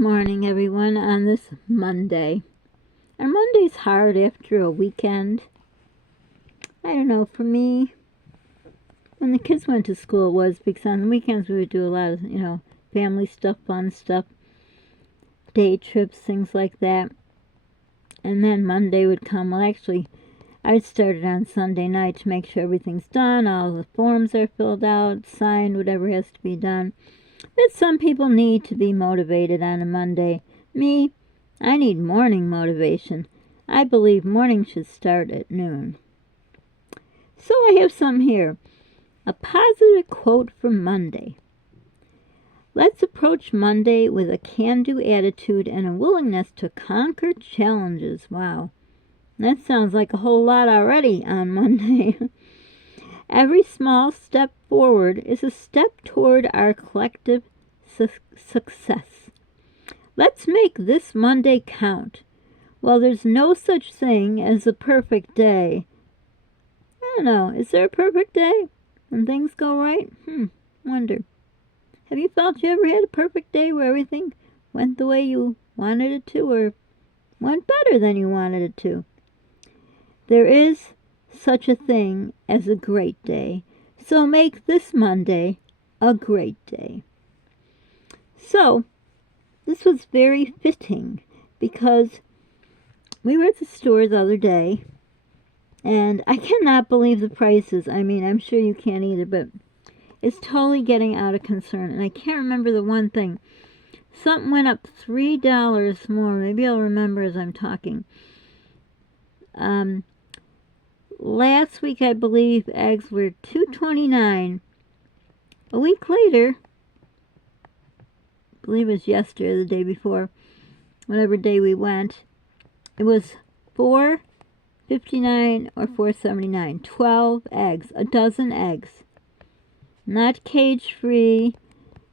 morning, everyone, on this Monday. And Monday's hard after a weekend. I don't know, for me, when the kids went to school, it was because on the weekends we would do a lot of, family stuff, fun stuff, day trips, things like that. And then Monday would come. Well, actually, I'd start it on Sunday night to make sure everything's done, all the forms are filled out, signed, whatever has to be done. But some people need to be motivated on a Monday. Me, I need morning motivation. I believe morning should start at noon. So I have some here. A positive quote from Monday. Let's approach Monday with a can-do attitude and a willingness to conquer challenges. Wow. That sounds like a whole lot already on Monday. Every small step forward is a step toward our collective success. Let's make this Monday count. Well, there's no such thing as a perfect day. I don't know, is there a perfect day when things go right? Wonder. Have you felt you ever had a perfect day where everything went the way you wanted it to or went better than you wanted it to? There is such a thing as a great day. So make this Monday a great day. So, this was very fitting because we were at the store the other day and I cannot believe the prices. I mean, I'm sure you can't either, but it's totally getting out of concern. And I can't remember the one thing. Something went up $3 more. Maybe I'll remember as I'm talking. Last week, I believe, eggs were $2.29. A week later, I believe it was yesterday or the day before, whatever day we went, it was $4.59 or $4.79. 12 eggs, a dozen eggs. Not cage-free,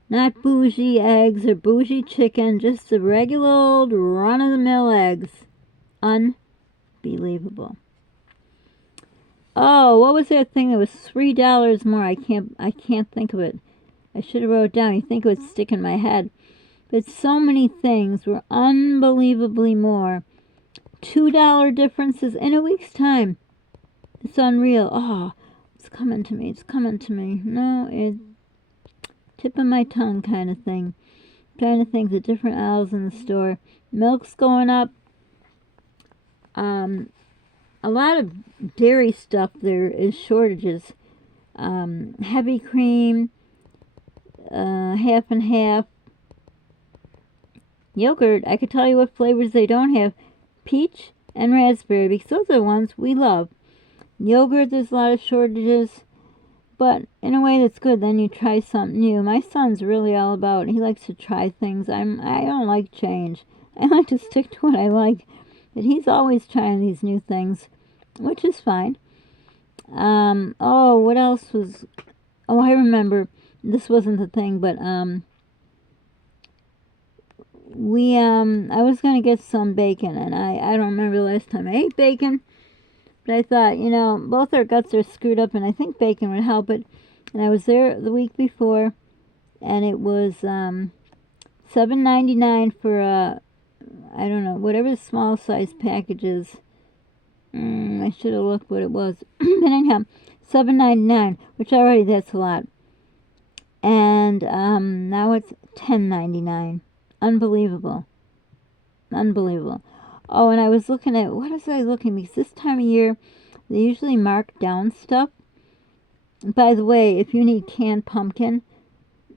not bougie eggs or bougie chicken, just the regular old run-of-the-mill eggs. Unbelievable. Oh, what was that thing that was $3 more? I can't think of it. I should have wrote it down. You think it would stick in my head. But so many things were unbelievably more. $2 differences in a week's time. It's unreal. Oh, it's coming to me. It's coming to me. No, it's tip of my tongue kind of thing. I'm trying to think the different aisles in the store. Milk's going up. A lot of dairy stuff, there is shortages. Heavy cream, half and half. Yogurt, I could tell you what flavors they don't have. Peach and raspberry, because those are the ones we love. Yogurt, there's a lot of shortages, but in a way that's good. Then you try something new. My son's really all about, he likes to try things. I don't like change. I like to stick to what I like. But he's always trying these new things, which is fine. What else was... Oh, I remember. This wasn't the thing, but I was going to get some bacon, and I don't remember the last time I ate bacon. But I thought, both our guts are screwed up, and I think bacon would help it. And I was there the week before, and it was $7.99 for I don't know, whatever the small size package is. I should have looked what it was. But anyhow, $7.99, which already that's a lot. And now it's $10.99. Unbelievable. Unbelievable. Oh, and I was looking at, what was I looking? Because this time of year, they usually mark down stuff. And by the way, if you need canned pumpkin,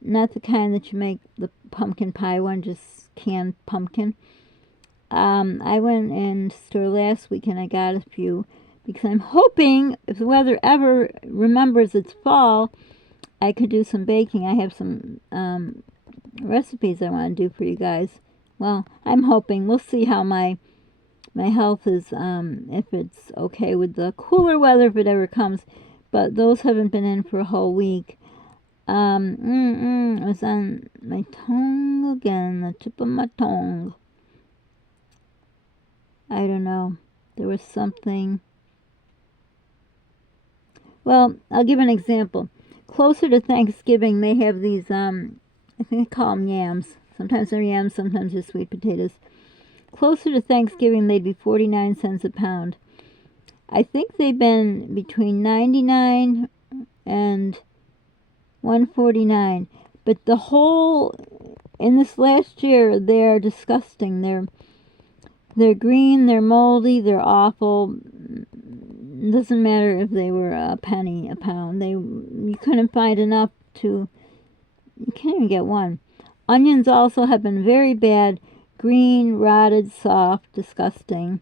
not the kind that you make the pumpkin pie one, just canned pumpkin. I went in the store last week and I got a few because I'm hoping if the weather ever remembers it's fall, I could do some baking. I have some recipes I want to do for you guys. Well, I'm hoping. We'll see how my health is, if it's okay with the cooler weather, if it ever comes. But those haven't been in for a whole week. It was on my tongue again, the tip of my tongue. I don't know. There was something. Well, I'll give an example. Closer to Thanksgiving, they have these, I think they call them yams. Sometimes they're yams, sometimes they're sweet potatoes. Closer to Thanksgiving, they'd be 49 cents a pound. I think they've been between 99 and 149. But the whole, in this last year, they're disgusting. They're green, they're moldy, they're awful. It doesn't matter if they were a penny a pound. You couldn't find enough to, you can't even get one. Onions also have been very bad. Green, rotted, soft, disgusting.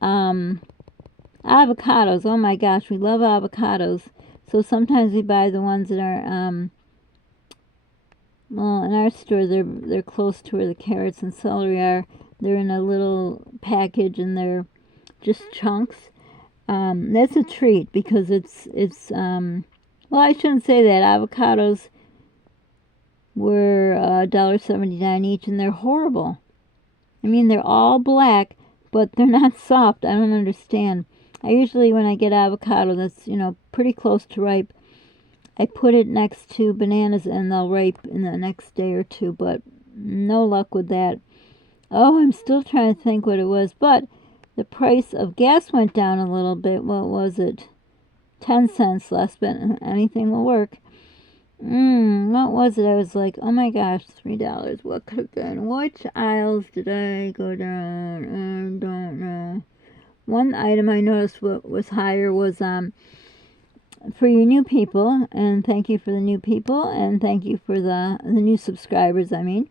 Avocados, oh my gosh, we love avocados. So sometimes we buy the ones that are, well, in our store, they're close to where the carrots and celery are. They're in a little package and they're just chunks. That's a treat because it's well, I shouldn't say that. Avocados were $1.79 each, and they're horrible. I mean, they're all black, but they're not soft. I don't understand. I usually, when I get avocado that's, pretty close to ripe, I put it next to bananas and they'll ripe in the next day or two, but no luck with that. Oh, I'm still trying to think what it was, but the price of gas went down a little bit. What was it? 10 cents less, but anything will work. What was it? I was like, oh my gosh, $3. What could have been? Which aisles did I go down? I don't know. One item I noticed what was higher was for you new people, and thank you for the new people, and thank you for the new subscribers, I mean,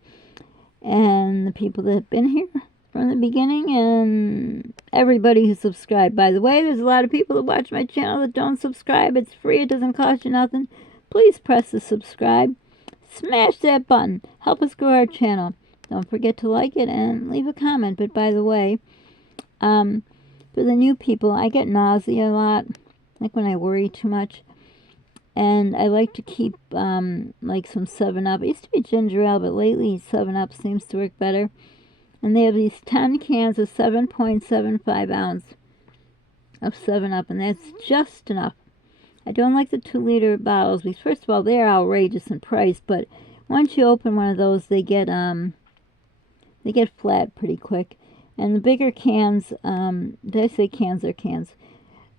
and the people that have been here from the beginning, and everybody who subscribed. By the way, there's a lot of people that watch my channel that don't subscribe. It's free. It doesn't cost you nothing. Please press the subscribe. Smash that button. Help us grow our channel. Don't forget to like it and leave a comment. But by the way, for the new people, I get nausea a lot, like when I worry too much. And I like to keep, like some 7-Up. It used to be ginger ale, but lately 7-Up seems to work better. And they have these 10 cans of 7.75 ounce of 7-Up, and that's just enough. I don't like the 2-liter bottles, because first of all, they're outrageous in price, but once you open one of those, they get flat pretty quick. And the bigger cans, did I say cans or cans?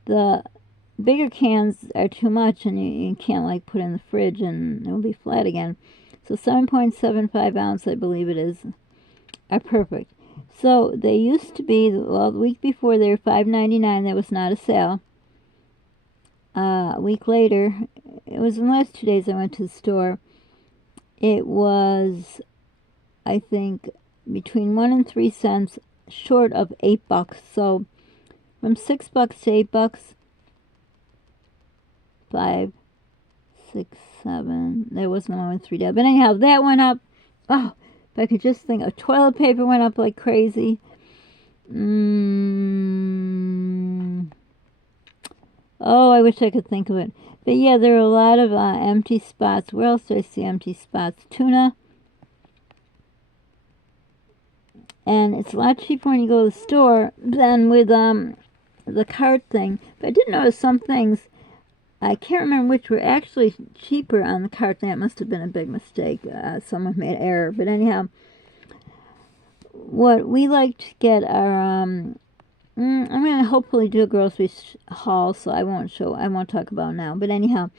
The bigger cans are too much, and you can't, like, put in the fridge, and it'll be flat again. So 7.75 ounce, I believe it is, are perfect. So they used to be, well, the week before they were $5.99. That was not a sale. A week later, it was in the last 2 days I went to the store. It was, I think, between 1 and 3 cents short of $8. So from $6 to $8, 5, 6, 7. There wasn't one with $3. But anyhow, that went up. Oh, if I could just think, of toilet paper went up like crazy. Oh, I wish I could think of it. But yeah, there are a lot of empty spots. Where else do I see empty spots? Tuna. And it's a lot cheaper when you go to the store than with the cart thing. But I did notice some things, I can't remember which, were actually cheaper on the cart. That must have been a big mistake. Someone made an error. But anyhow, what we like to get are, I'm going to hopefully do a grocery haul, so I won't talk about it now. But anyhow,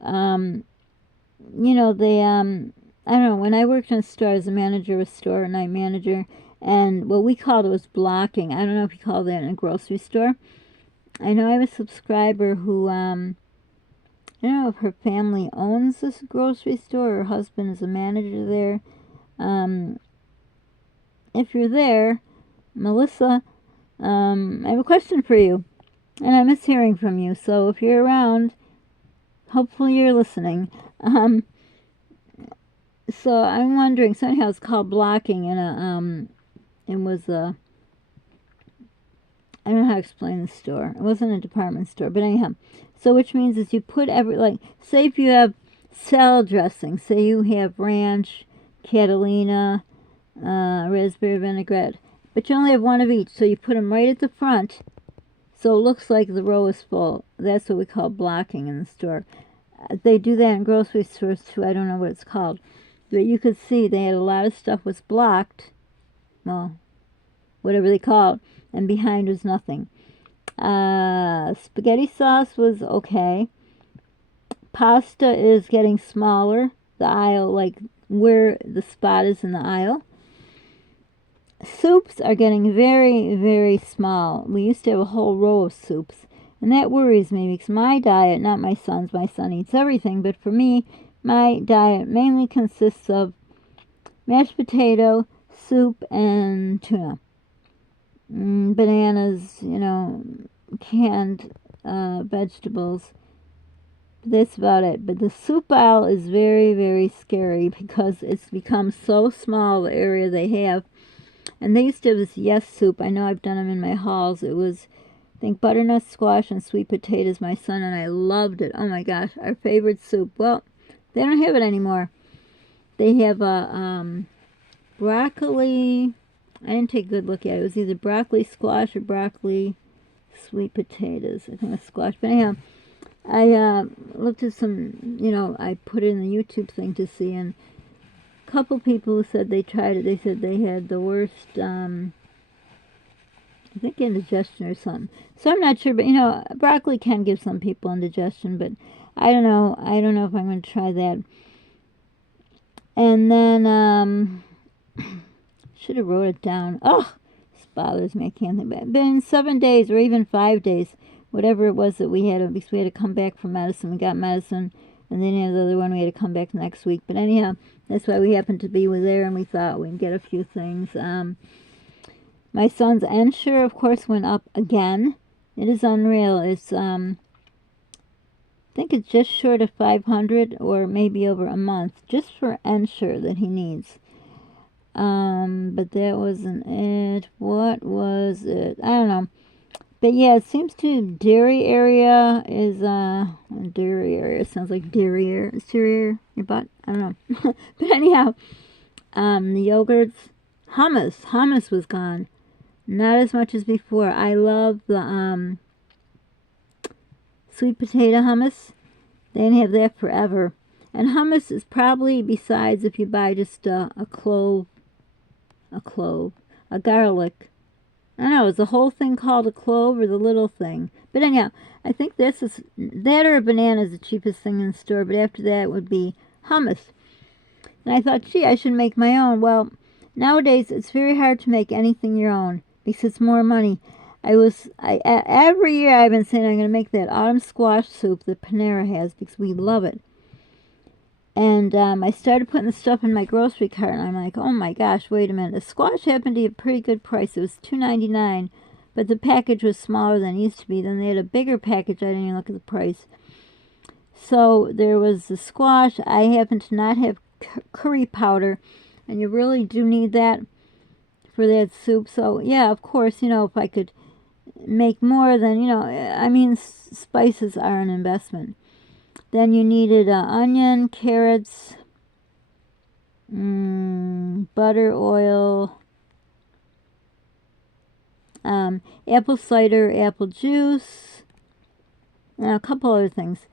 they, I don't know, when I worked in a store as a manager of a store, a night manager, and what we called it was blocking. I don't know if you call that in a grocery store. I know I have a subscriber who, I don't know if her family owns this grocery store, or her husband is a manager there. If you're there, Melissa, I have a question for you, and I miss hearing from you, so if you're around, hopefully you're listening. So I'm wondering, so anyhow, it's called blocking, and it was I don't know how to explain the store. It wasn't a department store, but anyhow, so which means is you put say if you have salad dressing, say you have ranch, Catalina, raspberry vinaigrette, but you only have one of each, so you put them right at the front, so it looks like the row is full. That's what we call blocking in the store. They do that in grocery stores too. I don't know what it's called. But you could see they had a lot of stuff was blocked. Well, whatever they call it. And behind was nothing. Spaghetti sauce was okay. Pasta is getting smaller. The aisle, like where the spot is in the aisle. Soups are getting very, very small. We used to have a whole row of soups. And that worries me because my diet, not my son's, my son eats everything, but for me, my diet mainly consists of mashed potato, soup, and tuna. Bananas, canned vegetables. That's about it. But the soup aisle is very, very scary because it's become so small, the area they have. And they used to have this Yes soup. I know I've done them in my hauls. It was, I think, butternut squash and sweet potatoes, my son and I loved it. Oh my gosh, our favorite soup. Well, they don't have it anymore. They have a broccoli. I didn't take a good look at it. It was either broccoli squash or broccoli sweet potatoes. I think it was squash. But anyhow, I looked at some, I put it in the YouTube thing to see, and couple people who said they tried it, they said they had the worst, I think indigestion or something. So I'm not sure, but broccoli can give some people indigestion, but I don't know. I don't know if I'm going to try that. And then, should have wrote it down. Oh, this bothers me. I can't think about it. Been 7 days or even 5 days, whatever it was that we had, because we had to come back from medicine. We got medicine, and then the other one we had to come back next week. But anyhow, that's why we happened to be there, and we thought we'd get a few things. My son's Ensure, of course, went up again. It is unreal. It's, I think it's just short of 500 or maybe over a month, just for Ensure that he needs. But that wasn't it. What was it? I don't know. But yeah, it seems to dairy area is, dairy area sounds like derriere, your butt, I don't know. But anyhow, the yogurts, hummus was gone. Not as much as before. I love the, sweet potato hummus. They didn't have that forever. And hummus is probably, besides if you buy just a garlic, I don't know, is the whole thing called a clove or the little thing? But anyhow, I think that or a banana is the cheapest thing in the store, but after that it would be hummus. And I thought, gee, I should make my own. Well, nowadays it's very hard to make anything your own because it's more money. Every year I've been saying I'm going to make that autumn squash soup that Panera has because we love it. And I started putting the stuff in my grocery cart, and I'm like, oh my gosh, wait a minute. The squash happened to be a pretty good price. It was $2.99, but the package was smaller than it used to be. Then they had a bigger package. I didn't even look at the price. So there was the squash. I happen to not have curry powder, and you really do need that for that soup. So, yeah, of course, if I could make more, then, spices are an investment. Then you needed onion, carrots, butter, oil, apple cider, apple juice, and a couple other things.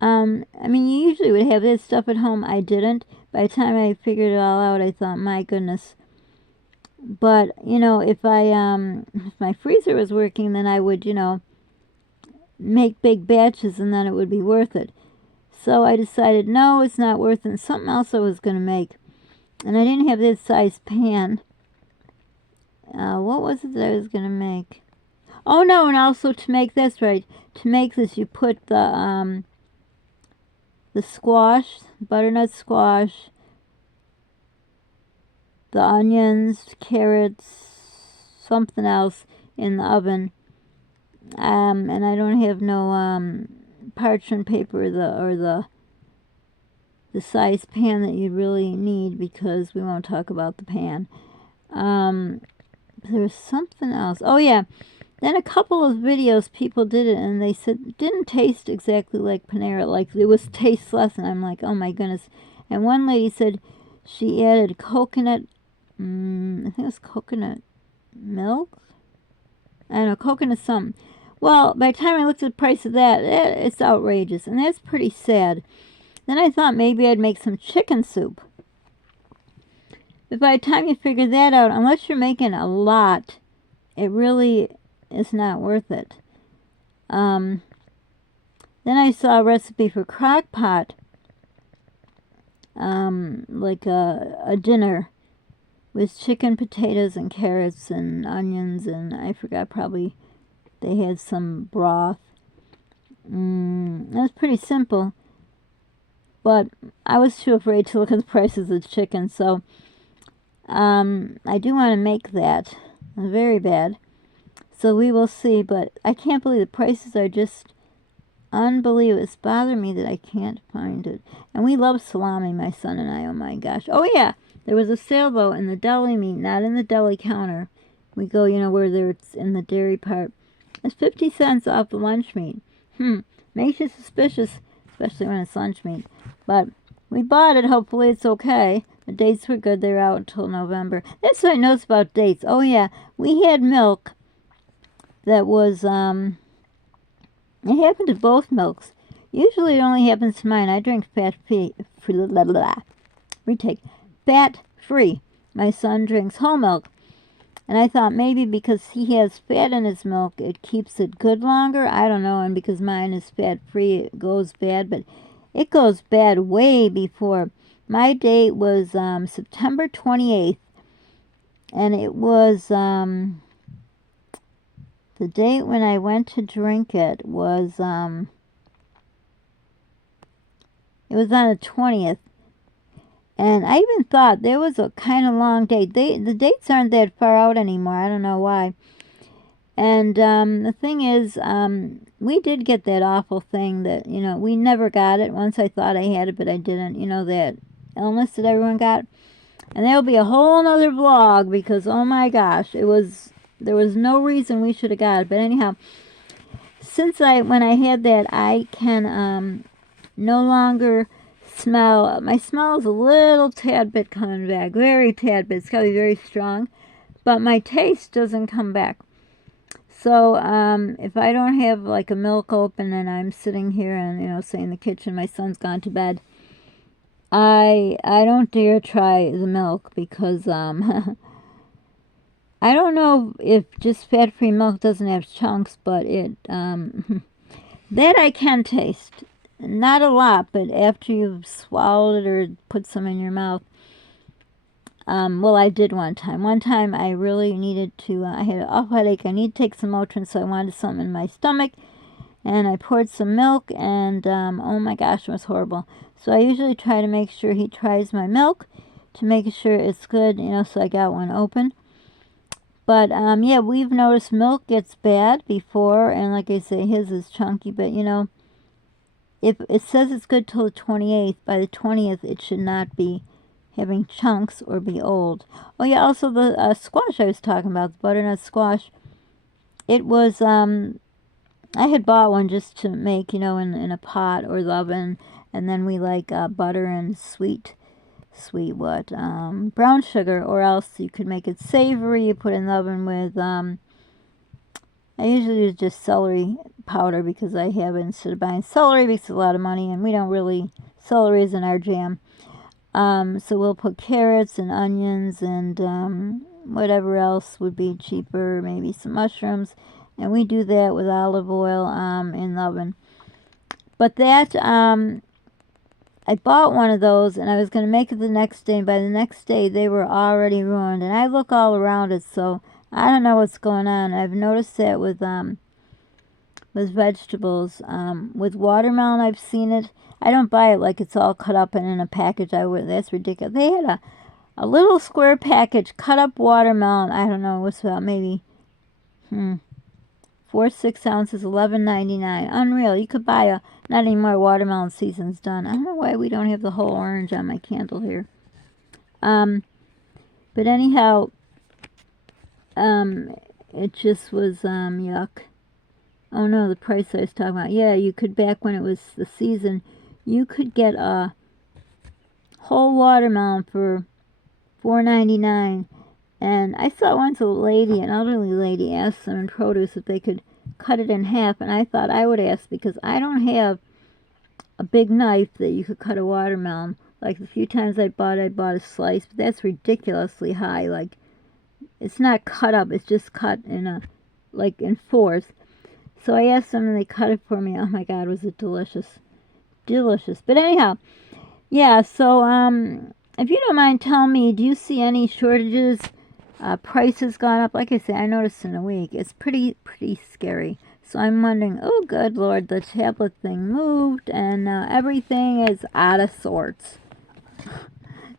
You usually would have this stuff at home. I didn't. By the time I figured it all out, I thought, my goodness. But, if my freezer was working, then I would, make big batches, and then it would be worth it. So I decided, no, it's not worth it. And something else I was going to make. And I didn't have this size pan. What was it that I was going to make? Oh, no, and also to make this, right. To make this, you put the squash, butternut squash, the onions, carrots, something else in the oven. And I don't have no parchment paper or the size pan that you really need because we won't talk about the pan. There's something else. Oh yeah, then a couple of videos people did it and they said it didn't taste exactly like Panera, like it was tasteless, and I'm like, oh my goodness. And one lady said she added coconut, I think it was coconut milk? I don't know, coconut something. Well, by the time I looked at the price of that, it's outrageous, and that's pretty sad. Then I thought maybe I'd make some chicken soup. But by the time you figure that out, unless you're making a lot, it really is not worth it. Then I saw a recipe for crock pot, like a dinner with chicken, potatoes, and carrots, and onions, and I forgot, probably they had some broth. That was pretty simple, but I was too afraid to look at the prices of chicken, so I do want to make that. Very bad. So we will see, but I can't believe the prices are just unbelievable. It's bothering me that I can't find it. And we love salami, my son and I. Oh my gosh. Oh yeah, there was a sale though in the deli meat, not in the deli counter. We go, where it's in the dairy part. It's 50 cents off the lunch meat. Makes you suspicious, especially when it's lunch meat. But we bought it. Hopefully it's okay. The dates were good. They're out until November. That's what I noticed about dates. Oh yeah, we had milk that was, it happened to both milks. Usually it only happens to mine. I drink fat-free. Retake. Fat-free. My son drinks whole milk. And I thought maybe because he has fat in his milk, it keeps it good longer. I don't know. And because mine is fat-free, it goes bad. But it goes bad way before. My date was September 28th. And it was... the date when I went to drink it was, it was on the 20th. And I even thought there was a kind of long date. The dates aren't that far out anymore. I don't know why. And the thing is, we did get that awful thing that, we never got it. Once I thought I had it, but I didn't. That illness that everyone got. And there'll be a whole nother vlog because, oh my gosh, there was no reason we should have got it. But anyhow, when I had that, I can no longer smell. My smell is a little tad bit coming back. Very tad bit. It's got to be very strong. But my taste doesn't come back. So if I don't have like a milk open and I'm sitting here and, say in the kitchen, my son's gone to bed, I don't dare try the milk because... I don't know if just fat-free milk doesn't have chunks, but that I can taste. Not a lot, but after you've swallowed it or put some in your mouth. Well, I did one time. One time I really needed to, I had an awful headache. I needed to take some Motrin, so I wanted something in my stomach. And I poured some milk, and oh my gosh, it was horrible. So I usually try to make sure he tries my milk to make sure it's good, so I got one open. But, yeah, we've noticed milk gets bad before, and like I say, his is chunky, but, if it says it's good till the 28th, by the 20th, it should not be having chunks or be old. Oh, yeah, also the squash I was talking about, the butternut squash, it was, I had bought one just to make, in a pot or the oven, and then we like butter and sweet brown sugar, or else you could make it savory. You put it in the oven with I usually use just celery powder because I have it instead of buying celery because it's a lot of money and we don't really, celery isn't our jam. So we'll put carrots and onions and whatever else would be cheaper, maybe some mushrooms, and we do that with olive oil in the oven. But that I bought one of those, and I was going to make it the next day, and by the next day, they were already ruined. And I look all around it, so I don't know what's going on. I've noticed that with vegetables. With watermelon, I've seen it. I don't buy it like it's all cut up and in a package. That's ridiculous. They had a little square package, cut up watermelon. I don't know, what's about maybe 4 6 ounces, $11.99. Unreal. You could buy not anymore, watermelon season's done. I don't know why we don't have the whole orange on my candle here. But anyhow, it just was yuck. Oh no, the price I was talking about. Yeah, you could, back when it was the season, you could get a whole watermelon for $4.99. And I saw once an elderly lady, asked them in produce if they could cut it in half. And I thought I would ask because I don't have a big knife that you could cut a watermelon Like the few times I bought a slice, but that's ridiculously high. Like, it's not cut up, it's just cut in in fours. So I asked them and they cut it for me. Oh my God, was it delicious. Delicious. But anyhow, yeah, so if you don't mind telling me, do you see any shortages? Prices gone up. Like I say, I noticed in a week. It's pretty scary. So I'm wondering, oh good Lord, the tablet thing moved and everything is out of sorts.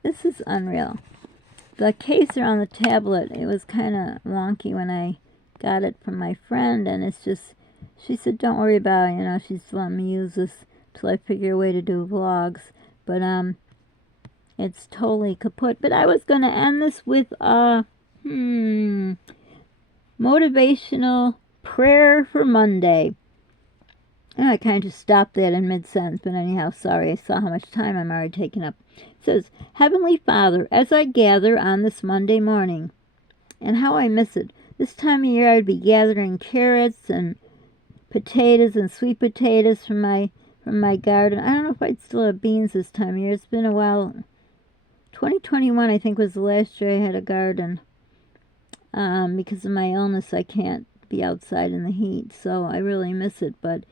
This is unreal. The case around the tablet, it was kind of wonky when I got it from my friend, and it's just, she said, don't worry about it, she's letting me use this till I figure a way to do vlogs. But it's totally kaput. But I was going to end this with a motivational prayer for Monday. And I kind of just stopped that in mid-sentence, but anyhow, sorry, I saw how much time I'm already taking up. It says, Heavenly Father, as I gather on this Monday morning, and how I miss it. This time of year I'd be gathering carrots and potatoes and sweet potatoes from my garden. I don't know if I'd still have beans this time of year. It's been a while. 2021, I think, was the last year I had a garden. Because of my illness, I can't be outside in the heat, so I really miss it. But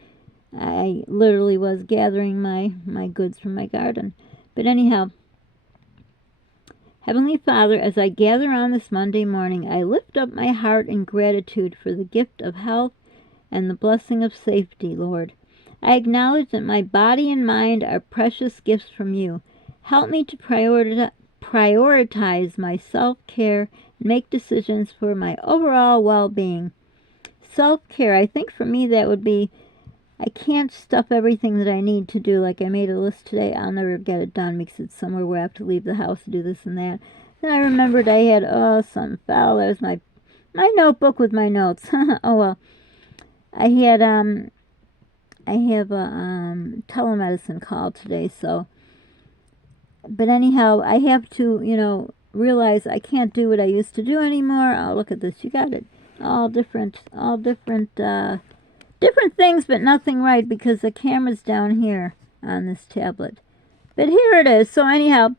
I literally was gathering my goods from my garden. But anyhow, Heavenly Father, as I gather on this Monday morning, I lift up my heart in gratitude for the gift of health and the blessing of safety, Lord. I acknowledge that my body and mind are precious gifts from you. Help me to prioritize my self-care and make decisions for my overall well-being. Self-care, I think for me that would be, I can't stuff everything that I need to do. Like I made a list today, I'll never get it done because it's somewhere where I have to leave the house to do this and that. Then I remembered I had, something foul. There's my notebook with my notes. Oh well. I have a telemedicine call today, so. But anyhow, I have to, realize I can't do what I used to do anymore. Oh, look at this. You got it. All different things, but nothing right because the camera's down here on this tablet. But here it is. So anyhow,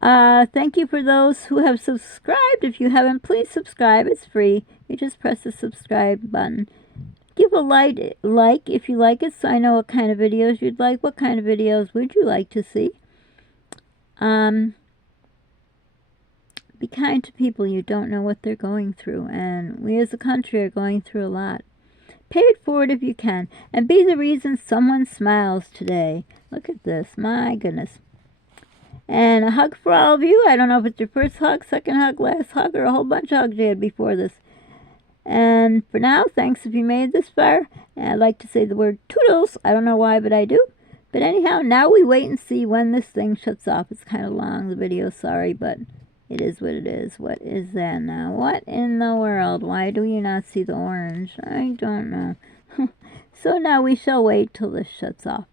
thank you for those who have subscribed. If you haven't, please subscribe. It's free. You just press the subscribe button. Give a like if you like it, so I know what kind of videos you'd like. What kind of videos would you like to see? Be kind to people. You don't know what they're going through, and we as a country are going through a lot. Pay it forward if you can, and be the reason someone smiles today. Look at this. My goodness. And a hug for all of you. I don't know if it's your first hug, second hug, last hug, or a whole bunch of hugs you had before this. And for now, thanks if you made it this far. And I'd like to say the word toodles. I don't know why, but I do. But anyhow, now we wait and see when this thing shuts off. It's kind of long, the video, sorry, but it is what it is. What is that now? What in the world? Why do you not see the orange? I don't know. So now we shall wait till this shuts off.